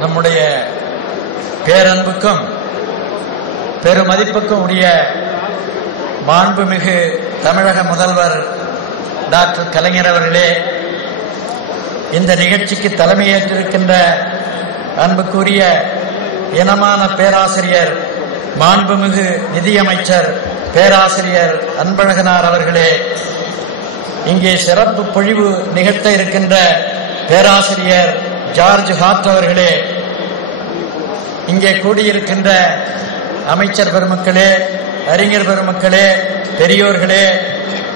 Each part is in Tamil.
நம்முடைய பேரன்புக்கும் பெருமதிப்புக்கும் உரிய மாண்புமிகு தமிழக முதல்வர் டாக்டர் கலைஞர் அவர்களே இந்த நிகழ்ச்சிக்கு தலைமையேற்றிருக்கின்ற அன்புக்குரிய இனமான பேராசிரியர் மாண்புமிகு நிதியமைச்சர் பேராசிரியர் அன்பழகனார் அவர்களே இங்கே சிறப்பு பொழிவு நிகழ்த்த இருக்கின்ற பேராசிரியர் ஜார்ஜ் ஹாத் அவர்களே இங்கே கூடியிருக்கின்ற அமைச்சர் பெருமக்களே அறிஞர் பெருமக்களே பெரியோர்களே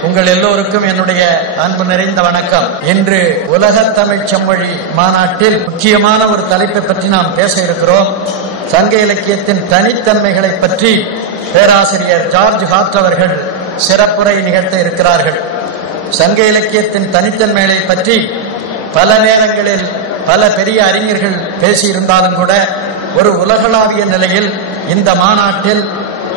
உங்கள் எல்லோருக்கும் என்னுடைய அன்பு நிறைந்த வணக்கம். இன்று உலக தமிழ் செம்மொழி மாநாட்டில் முக்கியமான ஒரு தலைப்பை பற்றி நாம் பேச இருக்கிறோம். சங்க இலக்கியத்தின் தனித்தன்மைகளை பற்றி பேராசிரியர் ஜார்ஜ் ஹார்ட் அவர்கள் சிறப்புரை நிகழ்த்த இருக்கிறார்கள். சங்க இலக்கியத்தின் தனித்தன்மைகளை பற்றி பல நேரங்களில் பல பெரிய அறிஞர்கள் பேசியிருந்தாலும் கூட ஒரு உலகளாவிய நிலையில் இந்த மாநாட்டில்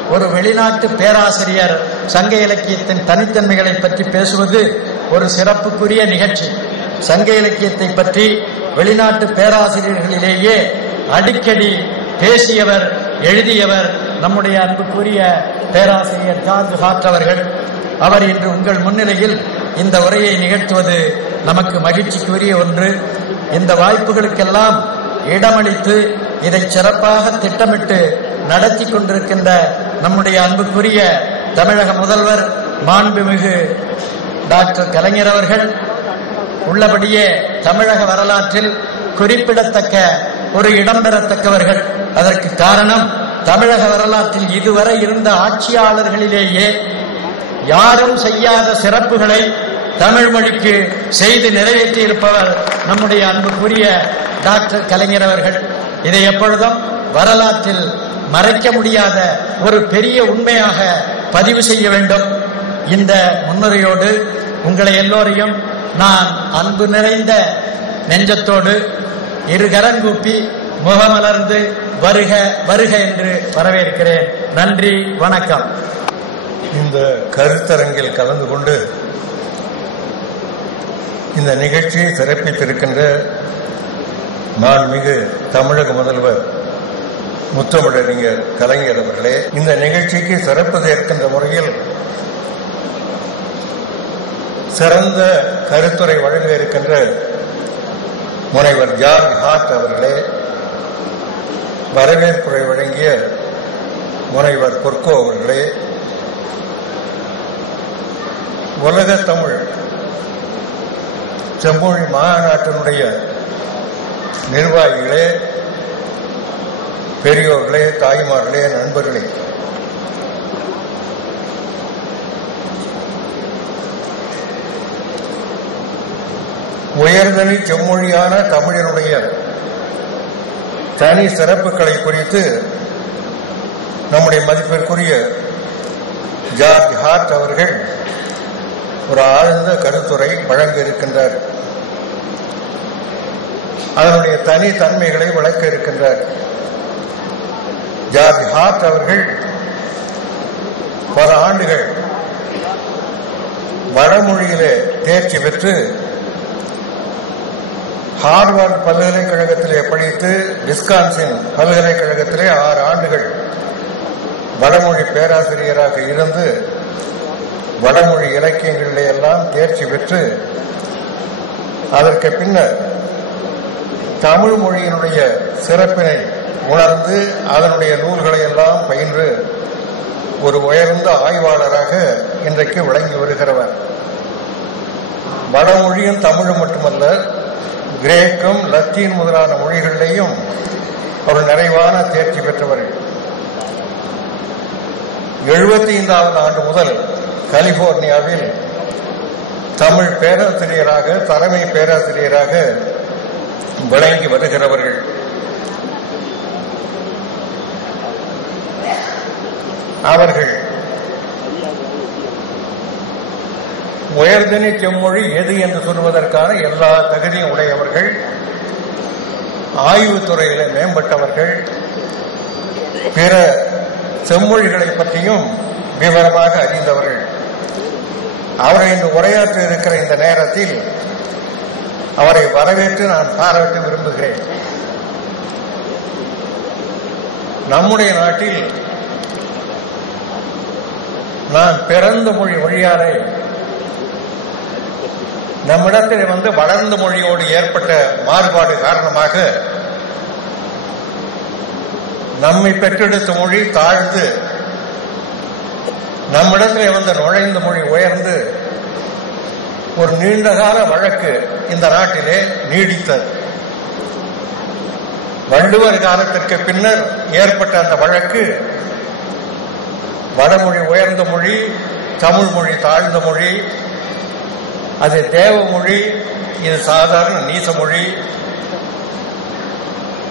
ஒரு வெளிநாட்டு பேராசிரியர் சங்க இலக்கியத்தின் தனித்தன்மைகளை பற்றி பேசுவது ஒரு சிறப்புக்குரிய நிகழ்ச்சி. சங்க இலக்கியத்தை பற்றி வெளிநாட்டு பேராசிரியர்களிலேயே அடிக்கடி பேசியவர் எழுதியவர் நம்முடைய அன்புக்குரிய பேராசிரியர் ஜார்ஜ் ஹாட் அவர்கள். அவர் இன்று உங்கள் முன்னிலையில் இந்த உரையை நிகழ்த்துவது நமக்கு மகிழ்ச்சிக்குரிய ஒன்று. இந்த வாய்ப்புகளுக்கெல்லாம் இடமளித்து இதை சிறப்பாக திட்டமிட்டு நடத்தி கொண்டிருக்கின்ற நம்முடைய அன்புக்குரிய தமிழக முதல்வர் மாண்புமிகு டாக்டர் கலைஞர் அவர்கள் உள்ளபடியே தமிழக வரலாற்றில் குறிப்பிடத்தக்க ஒரு இடம் பெறத்தக்கவர்கள். அதற்கு காரணம் தமிழக வரலாற்றில் இதுவரை இருந்த ஆட்சியாளர்களிலேயே யாரும் செய்யாத சிறப்புகளை தமிழ் மொழிக்கு செய்து நிறைவேற்றி இருப்பவர் நம்முடைய அன்புக்குரிய டாக்டர் கலைஞர் அவர்கள். இதை எப்பொழுதும் வரலாற்றில் மறைக்க முடியாத ஒரு பெரிய உண்மையாக பதிவு செய்ய வேண்டும். இந்த முன்னுரையோடு உங்களை எல்லோரையும் நான் அன்பு நிறைந்த நெஞ்சத்தோடு இரு கரங்கூப்பி முகமலர்ந்து வருக வருக என்று வரவேற்கிறேன். நன்றி வணக்கம். இந்த கருத்தரங்கில் கலந்து கொண்டு இந்த நிகழ்ச்சியை சிறப்பித்திருக்கின்ற மாண்புமிகு தமிழக முதல்வர் முத்தமிழறிஞர் கலைஞர் அவர்களே இந்த நிகழ்ச்சிக்கு சிறப்பது இருக்கின்ற முறையில் சிறந்த கருத்துரை வழங்க இருக்கின்ற முனைவர் ஜார்ஜ் ஹார்ட் அவர்களே வரவேற்புரை வழங்கிய முனைவர் பொற்கோ அவர்களே உலக தமிழ் செம்மொழி மாநாட்டினுடைய நிர்வாகிகளே பெரியோர்களே தாய்மார்களே நண்பர்களே. உயர்தனி செம்மொழியான தமிழினுடைய தனி சிறப்புகளை குறித்து நம்முடைய மதிப்பிற்குரிய ஜார்ஜ் ஹார்ட் அவர்கள் ஒரு ஆழ்ந்த கருத்துரை வழங்க இருக்கின்றார் அதனுடைய தனி தன்மைகளை விளக்க இருக்கின்றார். ஜார்ஜ் ஹார்ட் அவர்கள் பல ஆண்டுகள் வடமொழியிலே தேர்ச்சி பெற்று ஹார்வர்ட் பல்கலைக்கழகத்திலே படித்து டிஸ்கான்சின் பல்கலைக்கழகத்திலே ஆறு ஆண்டுகள் வடமொழி பேராசிரியராக இருந்து வடமொழி இலக்கியங்களிலே எல்லாம் தேர்ச்சி பெற்று அதற்கு பின்னர் தமிழ் மொழியினுடைய சிறப்பினை உணர்ந்து அதனுடைய நூல்களை எல்லாம் பயின்று ஒரு உயர்ந்த ஆய்வாளராக இன்றைக்கு விளங்கி வருகிறவர். வடமொழியும் தமிழும் மட்டுமல்ல கிரேக்கம் லத்தீன் முதலான மொழிகளிலேயும் ஒரு நிறைவான தேர்ச்சி பெற்றவர்கள் எழுபத்தி ஐந்தாவது ஆண்டு முதல் கலிபோர்னியாவில் தமிழ் பேராசிரியராக தலைமை பேராசிரியராக விளங்கி வருகிறவர்கள். அவர்கள் உயர்தனி செம்மொழி எது என்று சொல்வதற்கான எல்லா தகுதியும் உடையவர்கள் ஆய்வுத்துறையில மேம்பட்டவர்கள் பிற செம்மொழிகளை பற்றியும் விவரமாக அறிந்தவர்கள். அவரை இன்று உரையாற்ற இருக்கிற இந்த நேரத்தில் அவரை வரவேற்று நான் பாராட்ட விரும்புகிறேன். நம்முடைய நாட்டில் நான் பிறந்த மொழி வழியாலே நம்மிடத்தில் வந்து வளர்ந்த மொழியோடு ஏற்பட்ட மாறுபாடு காரணமாக நம்மை பெற்றெடுத்த மொழி தாழ்ந்து நம்மிடத்தில் வந்து நுழைந்த மொழி உயர்ந்து ஒரு நீண்டகால வழக்கு இந்த நாட்டிலே நீடித்தது. வள்ளுவர் காலத்திற்கு பின்னர் ஏற்பட்ட அந்த வழக்கு வடமொழி உயர்ந்த மொழி தமிழ் மொழி தாழ்ந்த மொழி அது தேவ மொழி இது சாதாரண நீச மொழி.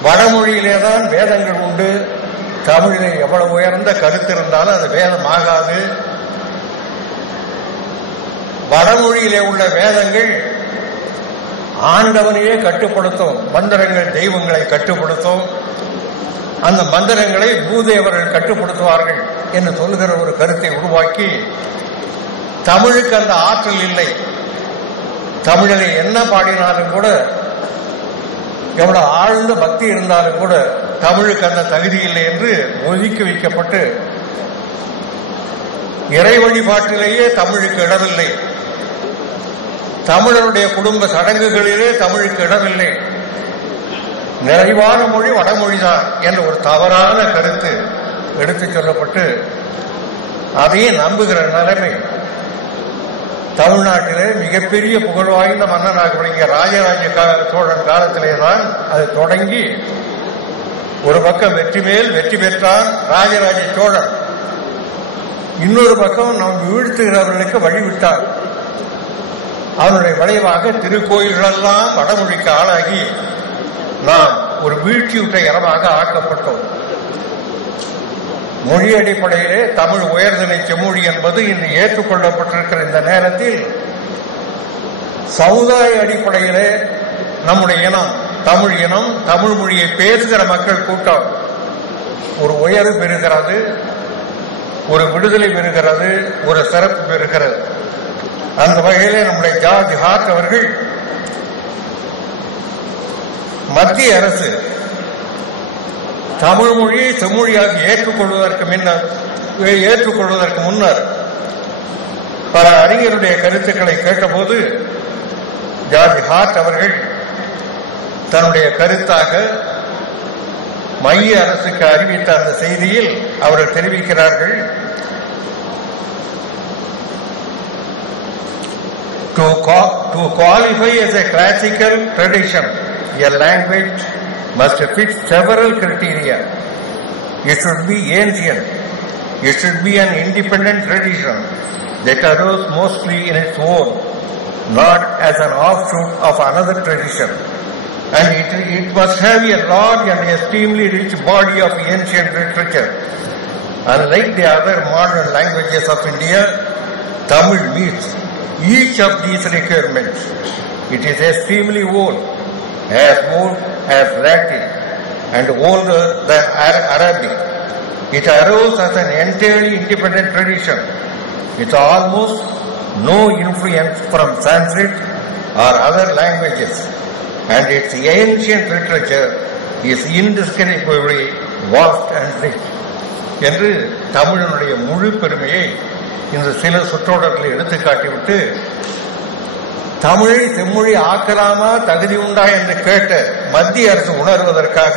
வடமொழியிலே தான் வேதங்கள் உண்டு. தமிழில் எவ்வளவு உயர்ந்த கருத்து இருந்தாலும் அது வேதம் ஆகாது வடமொழியிலே உள்ள வேதங்கள் ஆண்டவனையே கட்டுப்படுத்தும் மந்திரங்கள் தெய்வங்களை கட்டுப்படுத்தும். அந்த மந்திரங்களை பூதேவர்கள் கட்டுப்படுத்துவார்கள் என்று சொல்லுகிற ஒரு கருத்தை உருவாக்கி தமிழுக்கு அந்த ஆற்றல் இல்லை. தமிழில் என்ன பாடினாலும் கூட எவ்வளவு ஆழ்ந்த பக்தி இருந்தாலும் கூட தமிழுக்கு அந்த தகுதி இல்லை என்று ஒதுக்கி வைக்கப்பட்டு இறை வழிபாட்டிலேயே தமிழுக்கு இடமில்லை. தமிழருடைய குடும்ப சடங்குகளிலே தமிழுக்கு இடமில்லை. நிறைவான மொழி வடமொழிதான் என்ற ஒரு தவறான கருத்து எடுத்துச் சொல்லப்பட்டு அதையே நம்புகிற நிலைமை. தமிழ்நாட்டிலே மிகப்பெரிய புகழ் வாய்ந்த மன்னனாக விளங்கிய ராஜராஜ சோழன் காலத்திலே தான் அது தொடங்கி ஒரு பக்கம் வெற்றி மேல் வெற்றி பெற்றான் ராஜராஜ சோழன். இன்னொரு பக்கம் நாம் வீழ்த்துகிறவர்களுக்கு வழிவிட்டார் அதனுடைய விளைவாக திருக்கோயில்களெல்லாம் வடமொழிக்கு ஆளாகி நாம் ஒரு வீழ்ச்சியுற்ற இடமாக ஆக்கப்பட்டோம். மொழி அடிப்படையிலே தமிழ் உயர்நிலை செம்மொழி என்பது இன்று ஏற்றுக்கொள்ளப்பட்டிருக்கிற இந்த நேரத்தில் சமுதாய அடிப்படையிலே நம்முடைய இனம் தமிழ் இனம் தமிழ் மொழியை பேசுகிற மக்கள் கூட்டம் ஒரு உயர்வு பெறுகிறது ஒரு விடுதலை பெறுகிறது ஒரு சிறப்பு பெறுகிறது. அந்த வகையிலே நம்முடைய ஜார்ஜ் ஹார்ட் அவர்கள் மத்திய அரசு தமிழ் மொழியை செம்மொழியாக ஏற்றுக்கொள்வதற்கு முன்னர் ஏற்றுக்கொள்வதற்கு முன்னர் பல அறிஞருடைய கருத்துக்களை கேட்டபோது ஜார்ஜ் ஹார்ட் அவர்கள் தன்னுடைய கருத்தாக மைய அரசுக்கு அறிவித்த அந்த செய்தியில் அவர்கள் தெரிவிக்கிறார்கள். To, to qualify as a classical tradition, a language must fit several criteria. It should be ancient. It should be an independent tradition that arose mostly in its own, not as an offshoot of another tradition. And it, it must have a large and extremely rich body of ancient literature. Unlike the other modern languages of India, Tamil meets each of these requirements. It is extremely old, as old as Latin, and older than Ar- Arabic. It arose as an entirely independent tradition, with almost no influence from Sanskrit or other languages, and its ancient literature is indescribably vast and rich. என்று தமிழனுடைய முழு பெருமையை இந்த சில சொற்றொடர்களை எடுத்து காட்டிவிட்டு தமிழை செம்மொழி ஆக்கலாமா தகுதி உண்டா? என்று கேட்ட மத்திய அரசு உணர்வதற்காக